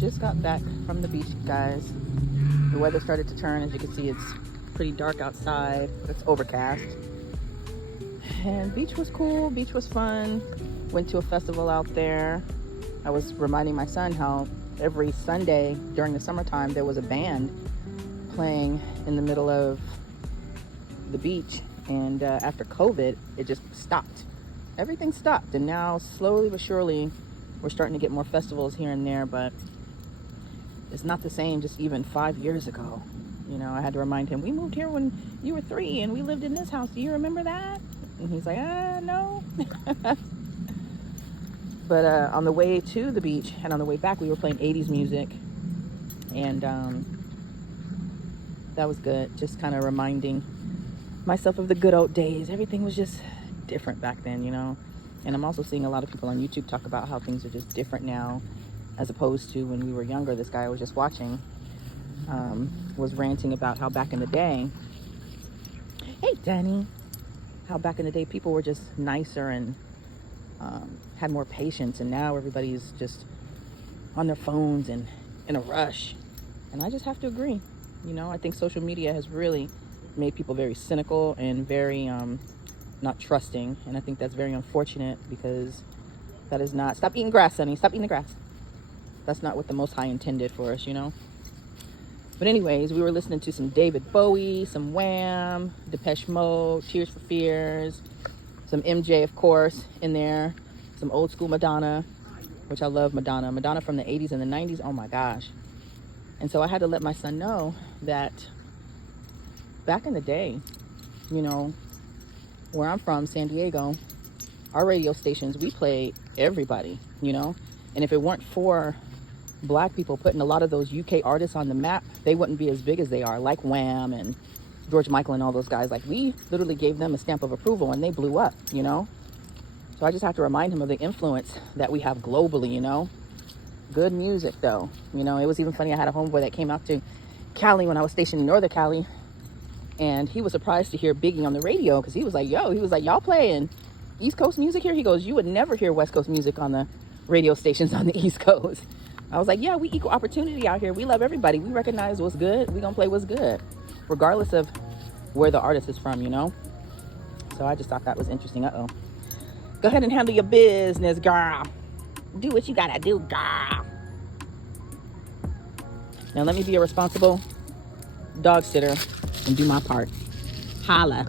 just got back from the beach, guys. The weather started to turn. As you can see, it's pretty dark outside, but it's overcast. And beach was cool, beach was fun. Went to a festival out there. I was reminding my son how every Sunday during the summertime there was a band playing in the middle of the beach. And after COVID, it just stopped. Everything stopped. And now, slowly but surely, we're starting to get more festivals here and there, but it's not the same just even 5 years ago. You know, I had to remind him, we moved here when you were 3 and we lived in this house. Do you remember that? And he's like, no. But on the way to the beach and on the way back, we were playing 80s music. And that was good. Just kind of reminding myself of the good old days. Everything was just different back then, you know. And I'm also seeing a lot of people on YouTube talk about how things are just different now as opposed to when we were younger. This guy I was just watching was ranting about how back in the day, hey Danny, how back in the day people were just nicer and had more patience, and now everybody's just on their phones and in a rush. And I just have to agree. You know, I think social media has really made people very cynical and very not trusting, and I think that's very unfortunate, because that is not, stop eating grass, Sonny, stop eating the grass. That's not what the Most High intended for us, you know. But anyways, we were listening to some David Bowie, some Wham, Depeche Mode, Tears for Fears, some MJ, of course, in there, some old school Madonna, which I love. Madonna from the 80s and the 90s. Oh my gosh. And so I had to let my son know that back in the day, you know, where I'm from, San Diego, our radio stations, we play everybody, you know. And if it weren't for black people putting a lot of those UK artists on the map, they wouldn't be as big as they are, like Wham and George Michael and all those guys. Like, we literally gave them a stamp of approval and they blew up, you know. So I just have to remind him of the influence that we have globally, you know. Good music, though. You know, it was even funny. I had a homeboy that came out to Cali when I was stationed in Northern Cali, and he was surprised to hear Biggie on the radio, because he was like, y'all playing East Coast music here? He goes, you would never hear West Coast music on the radio stations on the East Coast. I was like, yeah, we equal opportunity out here. We love everybody. We recognize what's good. We gonna play what's good, regardless of where the artist is from, you know? So I just thought that was interesting. Go ahead and handle your business, girl. Do what you gotta do, girl. Now let me be a responsible dog sitter and do my part. Holla.